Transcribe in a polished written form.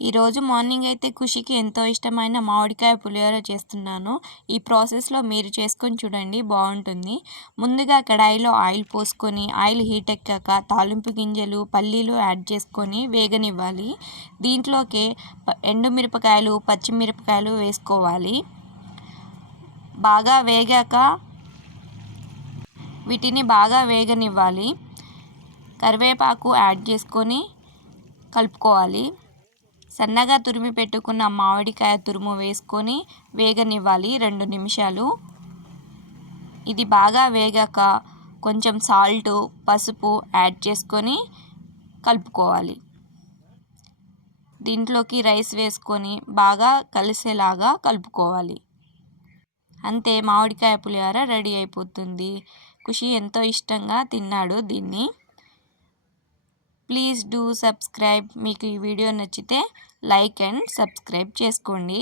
ఈరోజు మార్నింగ్ అయితే ఖుషికి ఎంతో ఇష్టమైన మామిడికాయ పులిహోర చేస్తున్నాను. ఈ ప్రాసెస్లో మీరు చేసుకొని చూడండి, బాగుంటుంది. ముందుగా కడాయిలో ఆయిల్ పోసుకొని ఆయిల్ హీట్ ఎక్కాక తాలింపు గింజలు, పల్లీలు యాడ్ చేసుకొని వేగనివ్వాలి. దీంట్లోకి ఎండుమిరపకాయలు, పచ్చిమిరపకాయలు వేసుకోవాలి. బాగా వేగాక వీటిని బాగా వేగనివ్వాలి. కరివేపాకు యాడ్ చేసుకొని కలుపుకోవాలి. సన్నగా తురిమి పెట్టుకున్న మామిడికాయ తురుము వేసుకొని వేగనివ్వాలి 2 నిమిషాలు. ఇది బాగా వేగాక కొంచెం సాల్ట్, పసుపు యాడ్ చేసుకొని కలుపుకోవాలి. దీంట్లోకి రైస్ వేసుకొని బాగా కలిసేలాగా కలుపుకోవాలి. అంతే, మామిడికాయ పులిహోర రెడీ అయిపోతుంది. ఖుషి ఎంతో ఇష్టంగా తిన్నాడు దీన్ని. Please do subscribe. మీకు ఈ వీడియో నచ్చితే లైక్ అండ్ సబ్స్క్రైబ్ చేసుకోండి.